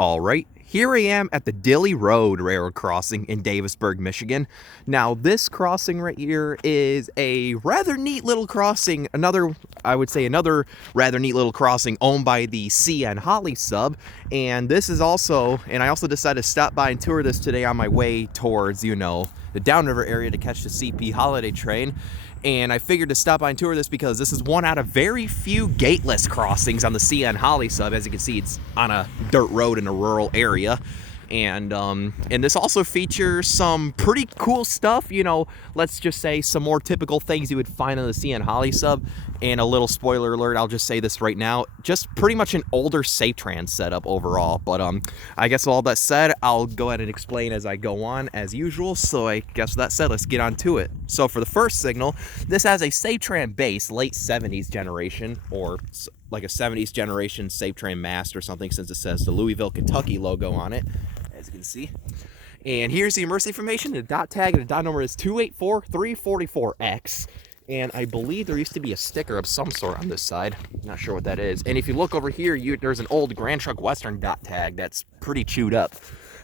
All right, here I am at the Dilley Road railroad crossing in Davisburg, Michigan. Now, this crossing right here is a rather neat little crossing. I would say another rather neat little crossing owned by the C.N. Holly sub. And this is also, and I also decided to stop by and tour this today on my way towards, the downriver area to catch the CP holiday train. And I figured to stop by and tour this because this is one out of very few gateless crossings on the CN Holly sub. As you can see, it's on a dirt road in a rural area. And this also features some pretty cool stuff, let's just say some more typical things you would find on the CN Holly sub. And a little spoiler alert, I'll just say this right now, just pretty much an older Safetran setup overall. But I guess with all that said, I'll go ahead and explain as I go on as usual. So I guess with that said, let's get on to it. So for the first signal, this has a Safetran base, late 70s generation, or like a 70s generation Safetran mast or something, since it says the Louisville, Kentucky logo on it, as you can see. And here's the emergency information. The dot tag and the dot number is 284344X. And I believe there used to be a sticker of some sort on this side. Not sure what that is. And if you look over here, there's an old Grand Truck Western dot tag that's pretty chewed up.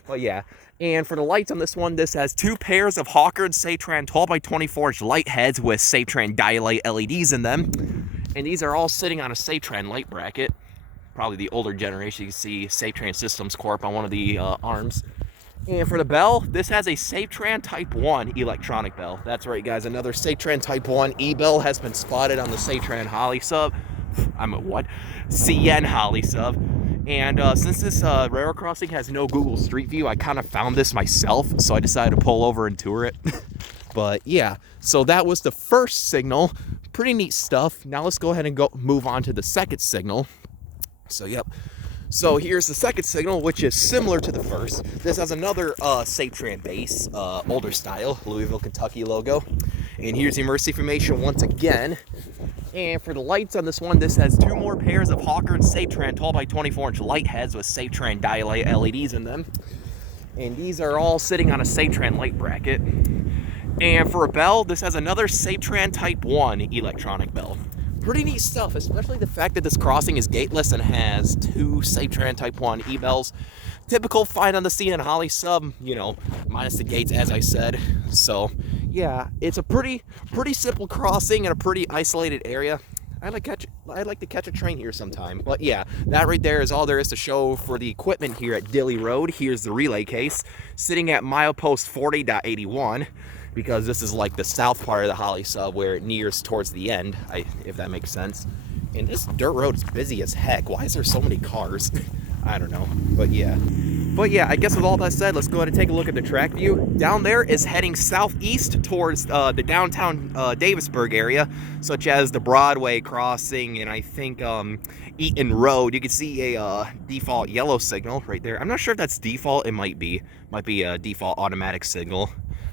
But yeah. And for the lights on this one, this has two pairs of Hawker and Safetran 12x24-inch light heads with Safetran Dialight LEDs in them. And these are all sitting on a Safetran light bracket. Probably the older generation. You can see Safetran Systems Corp on one of the arms. And for the bell, this has a Safetran Type 1 electronic bell. That's right, guys. Another Safetran Type 1 e-bell has been spotted on the Safetran Holly sub. CN Holly sub. And since this railroad crossing has no Google Street View, I kind of found this myself, so I decided to pull over and tour it. But yeah, so that was the first signal. Pretty neat stuff. Now let's go ahead and move on to the second signal. So here's the second signal, which is similar to the first. This has another Safetran base, older style, Louisville, Kentucky logo. And here's the emergency information once again. And for the lights on this one, this has two more pairs of Hawker and Safetran 12x24-inch light heads with Safetran Dialight LEDs in them. And these are all sitting on a Safetran light bracket. And for a bell, this has another Safetran Type 1 electronic bell. Pretty neat stuff, especially the fact that this crossing is gateless and has two Safetran Type 1 e-bells. Typical find on the CN Holly sub, minus the gates, as I said. So, yeah, it's a pretty simple crossing in a pretty isolated area. I'd like to catch a train here sometime. But yeah, that right there is all there is to show for the equipment here at Dilley Road. Here's the relay case, sitting at milepost 40.81. Because this is like the south part of the Holly sub where it nears towards the end, if that makes sense. And this dirt road is busy as heck. Why is there so many cars? I don't know, but yeah, I guess with all that said, let's go ahead and take a look at the track view. Down there is heading southeast towards the downtown Davisburg area, such as the Broadway crossing and I think Eaton Road. You can see a default yellow signal right there. I'm not sure if that's default. It might be a default automatic signal.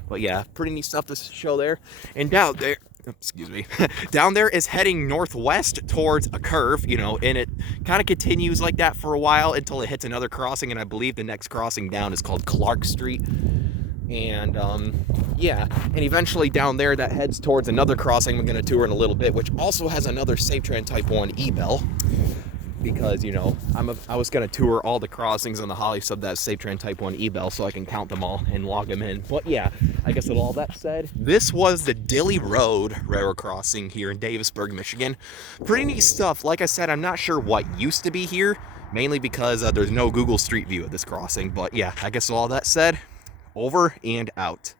But yeah, pretty neat stuff to show there. And down there, down there is heading northwest towards a curve, and it kind of continues like that for a while until it hits another crossing. And I believe the next crossing down is called Clark Street. And yeah, and eventually down there that heads towards another crossing we're going to tour in a little bit, which also has another Safetran Type 1 e-bell. Because, I was going to tour all the crossings on the Holly sub that Safetran Type 1 e-bell so I can count them all and log them in. But yeah, I guess with all that said, this was the Dilley Road railroad crossing here in Davisburg, Michigan. Pretty neat stuff. Like I said, I'm not sure what used to be here, mainly because there's no Google Street View of this crossing. But yeah, I guess with all that said, over and out.